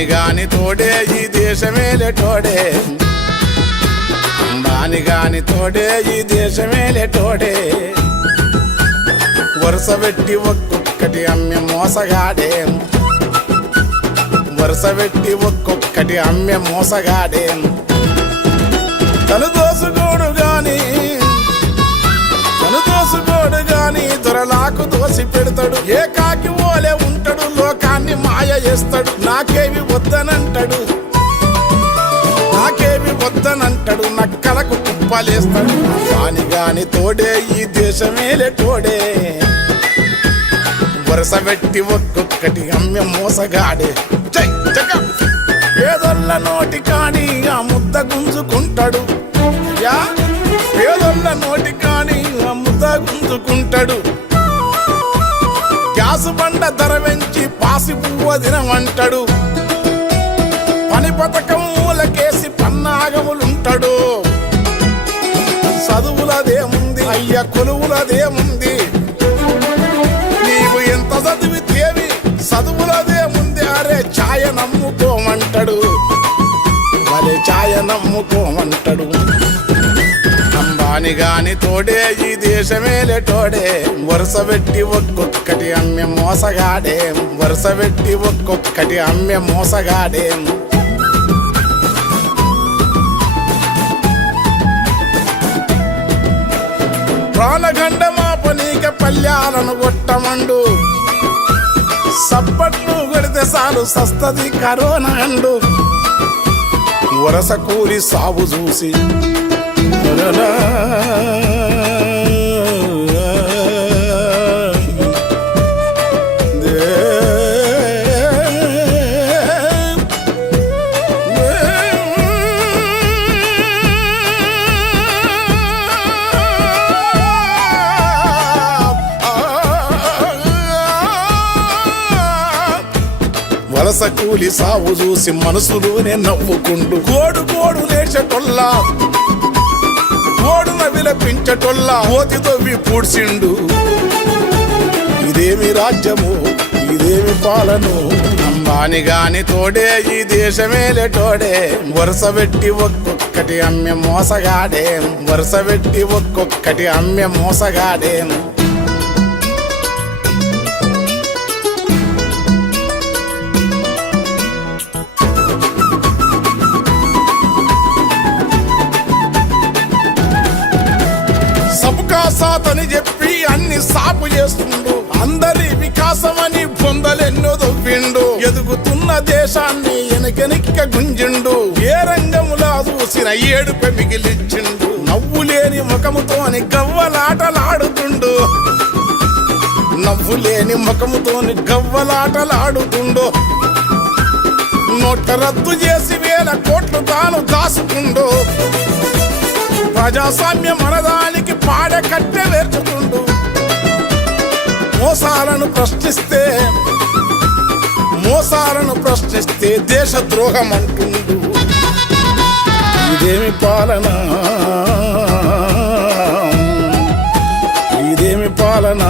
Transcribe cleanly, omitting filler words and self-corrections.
అంబాని గాని తోడే ఈ దేశమేలే తోడే, అంబాని గాని తోడే ఈ దేశమేలే తోడే. వరుస పెట్టి ఒక్కొక్కటి అమ్మె మోసగాడే, వరుస పెట్టి ఒక్కొక్కటి అమ్మె మోసగాడే. తను దోసుకోడు గాని దొరలాకు దోసి పెడతాడు. ఏ కాకి ఓలే ఉంటాడు, లోకాన్ని మాయ చేస్తాడు. నాకేమి వద్దనంటాడు, నాకేమి వద్దనంటాడు, నక్కలకు కుప్పలేస్తాడు. వాని గాని తోడే ఈ దేశమేలే తోడే, వరుస పెట్టి ఒక్కొక్కటి అమ్మె మోసగాడే. పేదొల్ల నోటి కాని ఆ ముద్ద గుంజుకుంటాడు, పేదొల్ల నోటి కాని ఆ ముద్ద గుంజుకుంటాడు. గ్యాసు బండ ధర పెంచి పాసి పువ్వ దినమంటాడు. పని పథకం మూలకేసి పన్నాగములుంటాడు. చదువులదేముంది అయ్య కొలువులదేముంది, నీవు ఎంత చదివితేవి చదువులదేముంది. అరే ఛాయ నమ్ముకోమంటాడు, అరే ఛాయ నమ్ముకోమంటాడు. అంబాని గాని తోడే ఈ దేశమేలే తోడే, వరుస పెట్టి ఒక్కొక్కటి అమ్మె మోసగాడే, వరుస పెట్టి ఒక్కొక్కటి అమ్మె మోసగాడే. ప్రాణగండమాపనీక పల్యాలను కొట్టమండు, సప్పట్లు కొడితే చాలు సస్తది కరోనా అండు. వరస కూలి సాగు చూసి వలస కూలి సాగు చూసి మనసులోనే నవ్వుకుండు. గోడు గోడు లేచటొల్లా, గోడున విలపించటొల్లా ఓతి తవ్వి పూడ్చిండు. ఇదేమి రాజ్యము, ఇదేమి పాలను. అంబాని గాని తోడే ఈ దేశమేలే తోడే, వరుస పెట్టి ఒక్కొక్కటి అమ్మె మోసగాడే, వరుస పెట్టి ఒక్కొక్కటి అమ్మె మోసగాడే. సబ్కా సాత్ అని చెప్పి అన్ని సాపు చేస్తుండు. అందరి వికాసమని పొందలెన్నో దొవ్విండు. ఎదుగుతున్న దేశాన్ని వెనకెనిక్క గుంజిండు. ఏ రంగములా చూసిన ఏడుప మిగిలిచ్చిండు. నవ్వులేని ముఖముతోని గవ్వలాటలాడుతుండు, నవ్వులేని ముఖముతోని గవ్వలాటలాడుతుండు. నోట్ల రద్దు చేసి 1000 కోట్లు తాను దాసుకుండు. ప్రజాస్వామ్య మనదానికి పాడ కట్టె వేర్చుతుండు. మోసాలను ప్రశ్నిస్తే దేశద్రోహం అంటుండు. ఇదేమి పాలన, ఇదేమి పాలన.